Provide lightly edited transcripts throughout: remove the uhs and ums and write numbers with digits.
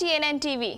TNN TV۔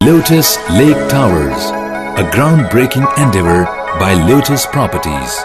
Lotus Lake Towers, a groundbreaking endeavor by Lotus Properties.